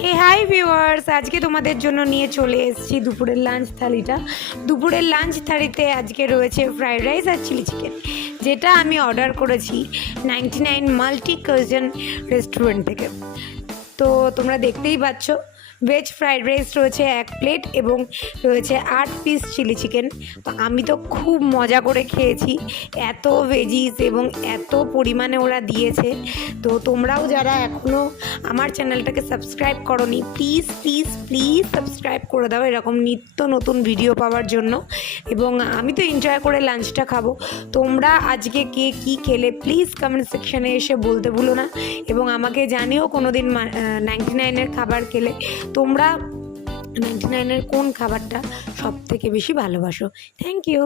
হে hi viewers, আজকে তোমাদের জন্য নিয়ে চলে এসেছি দুপুরের লাঞ্চ থালিটা। দুপুরের লাঞ্চ থালিতে আজকে রয়েছে ফ্রাইড রাইস আর চিলি চিকেন, যেটা আমি অর্ডার করেছি 99 মাল্টি কার্জন রেস্টুরেন্ট থেকে। তো তোমরা দেখতেই পাচ্ছ, ভেজ ফ্রাইড রাইস রয়েছে 1 প্লেট এবং রয়েছে 8 পিস চিলি চিকেন। তো আমি তো খুব মজা করে খেয়েছি, এত ভেজিস এবং এত পরিমাণে ওরা দিয়েছে। তো তোমরাও যারা এখনও আমার চ্যানেলটাকে সাবস্ক্রাইব করোনি, প্লিজ প্লিজ প্লিজ সাবস্ক্রাইব করে দাও এরকম নিত্য নতুন ভিডিও পাওয়ার জন্য। এবং আমি তো এনজয় করে লাঞ্চটা খাবো। তোমরা আজকে কে কী খেলে প্লিজ কমেন্ট সেকশানে এসে বলতে ভুলো না, এবং আমাকে জানিও কোনো দিন 99-এর খাবার খেলে তোমরা 99-এর কোন খাবারটা সব থেকে বেশি ভালোবাসো। Thank you.